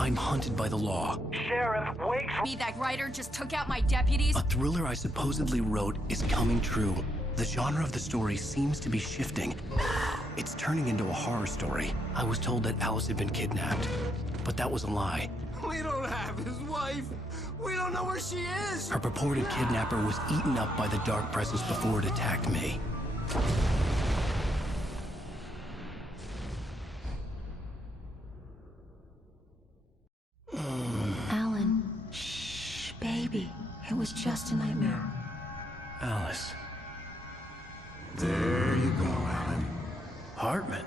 I'm hunted by the law. Sheriff, Wake... That writer just took out my deputies. A thriller I supposedly wrote is coming true. The genre of the story seems to be shifting. It's turning into a horror story. I was told that Alice had been kidnapped, but that was a lie. We don't have his wife. We don't know where she is. Her purported kidnapper was eaten up by the dark presence before it attacked me. Alan, shh, baby. It was just a nightmare. Alice. There you go, Alan. Hartman.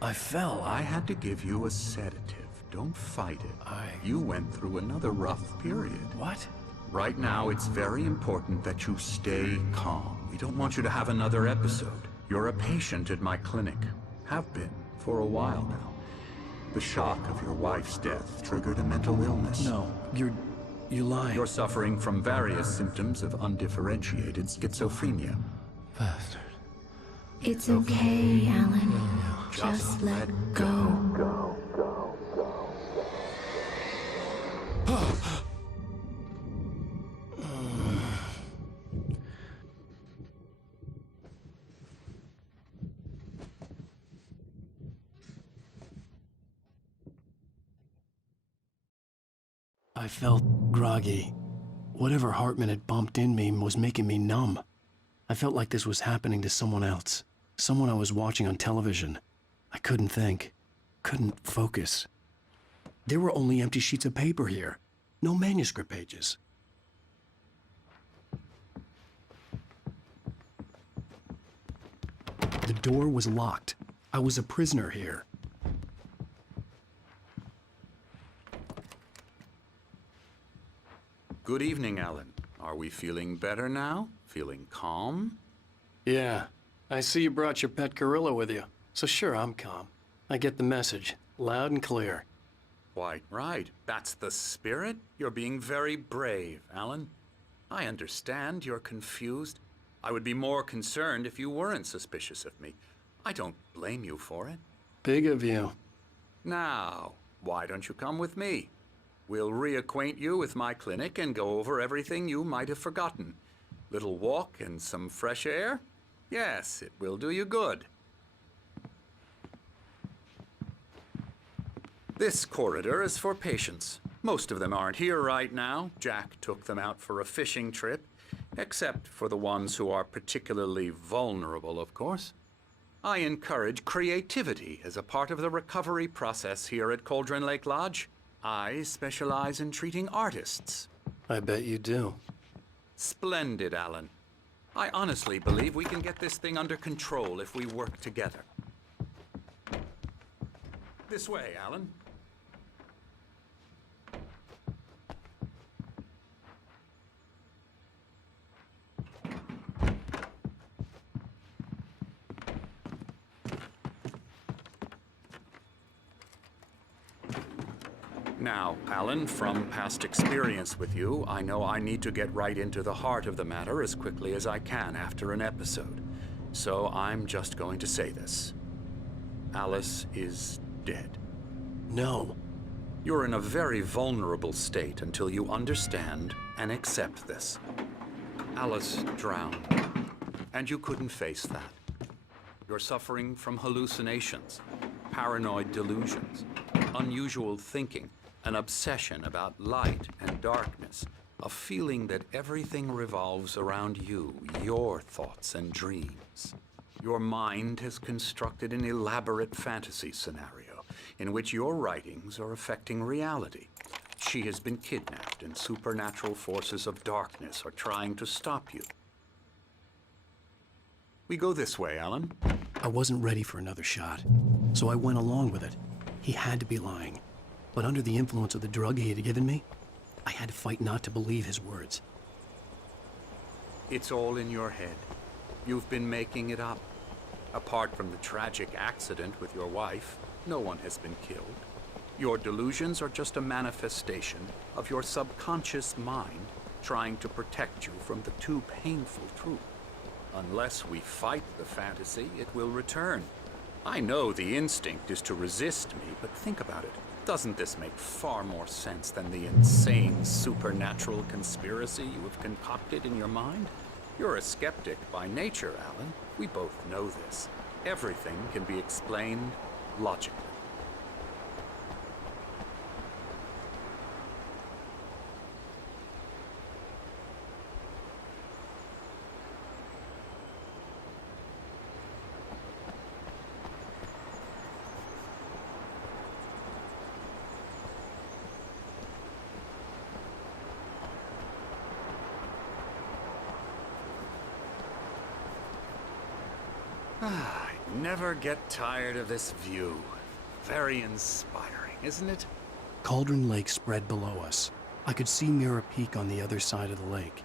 I fell. I had to give you a sedative. Don't fight it. You went through another rough period. What? Right now, it's very important that you stay calm. We don't want you to have another episode. You're a patient at my clinic. Have been for a while now. The shock of your wife's death triggered a mental illness. No, you're lying. You're suffering from various symptoms of undifferentiated schizophrenia. Bastard. It's okay, Alan. Just let go. I felt groggy. Whatever Hartman had bumped in me was making me numb. I felt like this was happening to someone else. Someone I was watching on television. I couldn't think. Couldn't focus. There were only empty sheets of paper here. No manuscript pages. The door was locked. I was a prisoner here. Good evening, Alan. Are we feeling better now? Feeling calm? Yeah. I see you brought your pet gorilla with you. So sure, I'm calm. I get the message. Loud and clear. Quite right. That's the spirit. You're being very brave, Alan. I understand you're confused. I would be more concerned if you weren't suspicious of me. I don't blame you for it. Big of you. Now, why don't you come with me? We'll reacquaint you with my clinic and go over everything you might have forgotten. Little walk and some fresh air? Yes, it will do you good. This corridor is for patients. Most of them aren't here right now. Jack took them out for a fishing trip, except for the ones who are particularly vulnerable, of course. I encourage creativity as a part of the recovery process here at Cauldron Lake Lodge. I specialize in treating artists. I bet you do. Splendid, Alan. I honestly believe we can get this thing under control if we work together. This way, Alan. Now, Alan, from past experience with you, I know I need to get right into the heart of the matter as quickly as I can after an episode. So I'm just going to say this. Alice is dead. No. You're in a very vulnerable state until you understand and accept this. Alice drowned, and you couldn't face that. You're suffering from hallucinations, paranoid delusions, unusual thinking, an obsession about light and darkness, a feeling that everything revolves around you, your thoughts and dreams. Your mind has constructed an elaborate fantasy scenario in which your writings are affecting reality. She has been kidnapped and supernatural forces of darkness are trying to stop you. We go this way, Alan. I wasn't ready for another shot, so I went along with it. He had to be lying. But under the influence of the drug he had given me, I had to fight not to believe his words. It's all in your head. You've been making it up. Apart from the tragic accident with your wife, no one has been killed. Your delusions are just a manifestation of your subconscious mind trying to protect you from the too painful truth. Unless we fight the fantasy, it will return. I know the instinct is to resist me, but think about it. Doesn't this make far more sense than the insane supernatural conspiracy you have concocted in your mind? You're a skeptic by nature, Alan. We both know this. Everything can be explained logically. I never get tired of this view. Very inspiring, isn't it? Cauldron Lake spread below us. I could see Mirror Peak on the other side of the lake.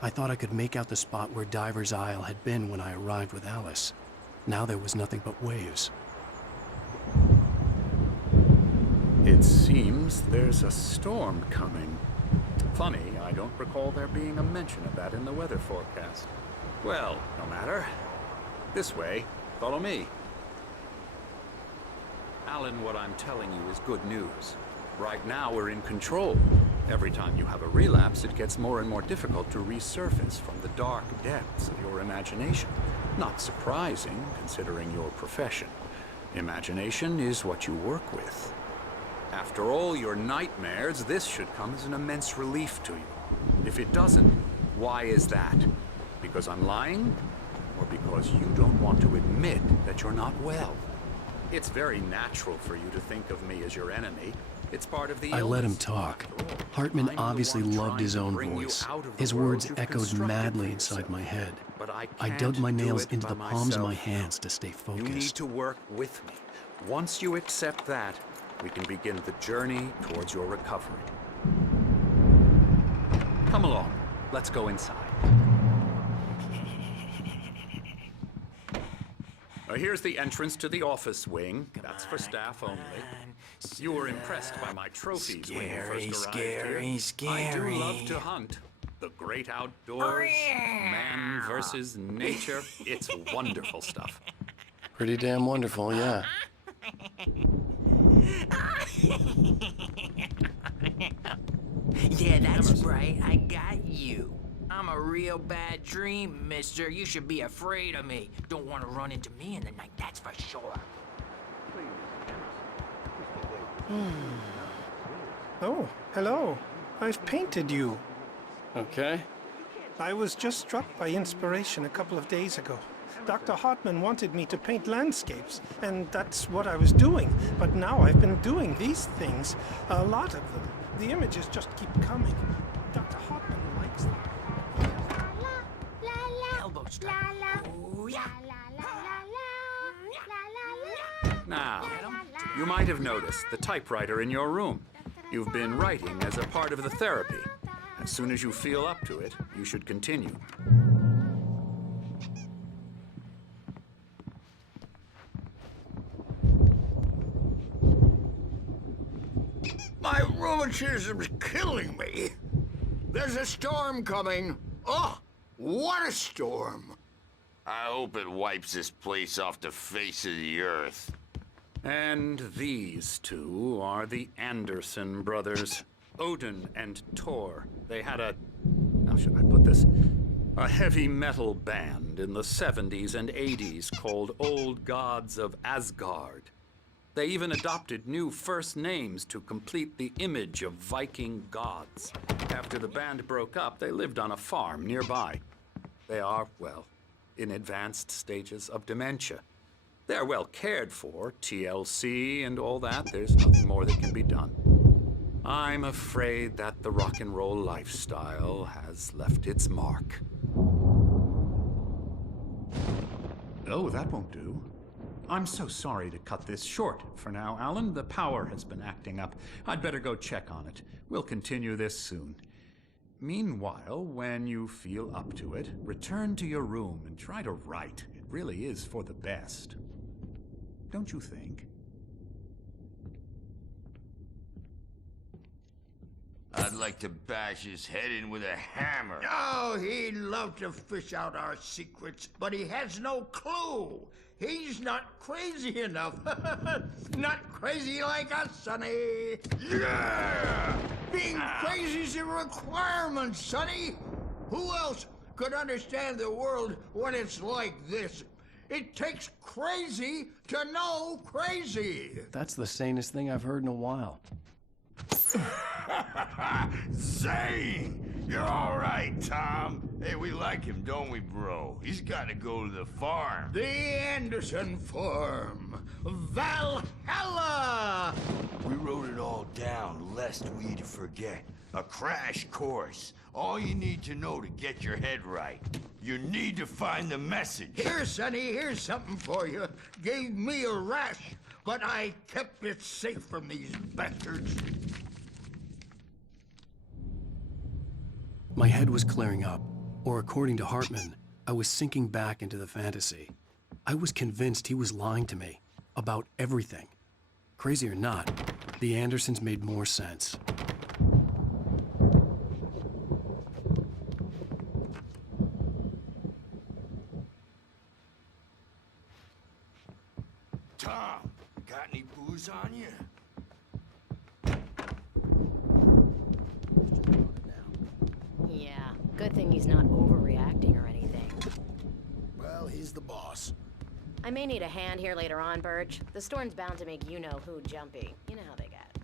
I thought I could make out the spot where Diver's Isle had been when I arrived with Alice. Now there was nothing but waves. It seems there's a storm coming. Funny, I don't recall there being a mention of that in the weather forecast. Well, no matter. This way. Follow me. Alan, what I'm telling you is good news. Right now, we're in control. Every time you have a relapse, it gets more and more difficult to resurface from the dark depths of your imagination. Not surprising, considering your profession. Imagination is what you work with. After all your nightmares, this should come as an immense relief to you. If it doesn't, why is that? Because I'm lying? Or because you don't want to admit that you're not well? It's very natural for you to think of me as your enemy. It's part of the illness. I let him talk. Hartman obviously loved his own voice. His words echoed madly inside my head. But I dug my nails into the palms of my hands to stay You need focused. to work with me. Once you accept that, we can begin the journey towards your recovery. Come along. Let's go inside. Here's the entrance to the office wing. That's for staff only. You were impressed by my trophies when you first arrived here. I do love to hunt. The great outdoors, man versus nature. It's wonderful stuff. Pretty damn wonderful, yeah. Yeah, that's right. I got you. I'm a real bad dream, mister. You should be afraid of me. Don't want to run into me in the night, that's for sure. Oh, hello. I've painted you. Okay. I was just struck by inspiration a couple of days ago. Dr. Hartman wanted me to paint landscapes, and that's what I was doing. But now I've been doing these things, a lot of them. The images just keep coming. Dr. Hartman likes them. Elbow strike. Ooh, yeah. Now, you might have noticed the typewriter in your room. You've been writing as a part of the therapy. As soon as you feel up to it, you should continue. My rheumatism's killing me. There's a storm coming. Oh, what a storm. I hope it wipes this place off the face of the earth. And these two are the Anderson brothers, Odin and Thor. They had how should I put this? A heavy metal band in the 70s and 80s called Old Gods of Asgard. They even adopted new first names to complete the image of Viking gods. After the band broke up, they lived on a farm nearby. They are, well, in advanced stages of dementia. They're well cared for, TLC and all that. There's nothing more that can be done. I'm afraid that the rock and roll lifestyle has left its mark. Oh, that won't do. I'm so sorry to cut this short for now, Alan. The power has been acting up. I'd better go check on it. We'll continue this soon. Meanwhile, when you feel up to it, return to your room and try to write. It really is for the best. Don't you think? I'd like to bash his head in with a hammer. Oh, he'd love to fish out our secrets, but he has no clue. He's not crazy enough. Not crazy like us, Sonny. Yeah! Being crazy's a requirement, Sonny. Who else could understand the world when it's like this? It takes crazy to know crazy. That's the sanest thing I've heard in a while. Zane! You're all right, Tom. Hey, we like him, don't we, bro? He's got to go to the farm. The Anderson Farm. Valhalla! We wrote it all down, lest we forget. A crash course. All you need to know to get your head right. You need to find the message. Here, Sonny, here's something for you. Gave me a rash, but I kept it safe from these bastards. My head was clearing up, or according to Hartman, I was sinking back into the fantasy. I was convinced he was lying to me about everything. Crazy or not, the Andersons made more sense. Tom, got any booze on you? Yeah, good thing he's not overreacting or anything. Well, he's the boss. I may need a hand here later on, Birch. The storm's bound to make you-know-who jumpy. You know how they get.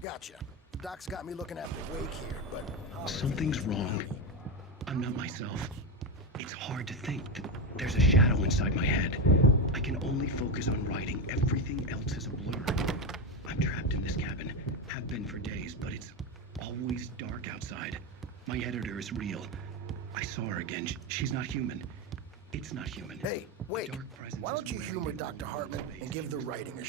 Gotcha. Doc's got me looking after Wake here, but... Something's wrong. I'm not myself. It's hard to think that there's a shadow inside my head. I can only focus on writing. Everything else is a blur. I'm trapped in this cabin. Have been for days, but it's always dark outside. My editor is real. I saw her again. She's not human. It's not human. Hey, Wake, Dark presence why don't is you humor rarely Dr. Hartman and give the writing a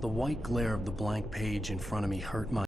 The white glare of the blank page in front of me hurt my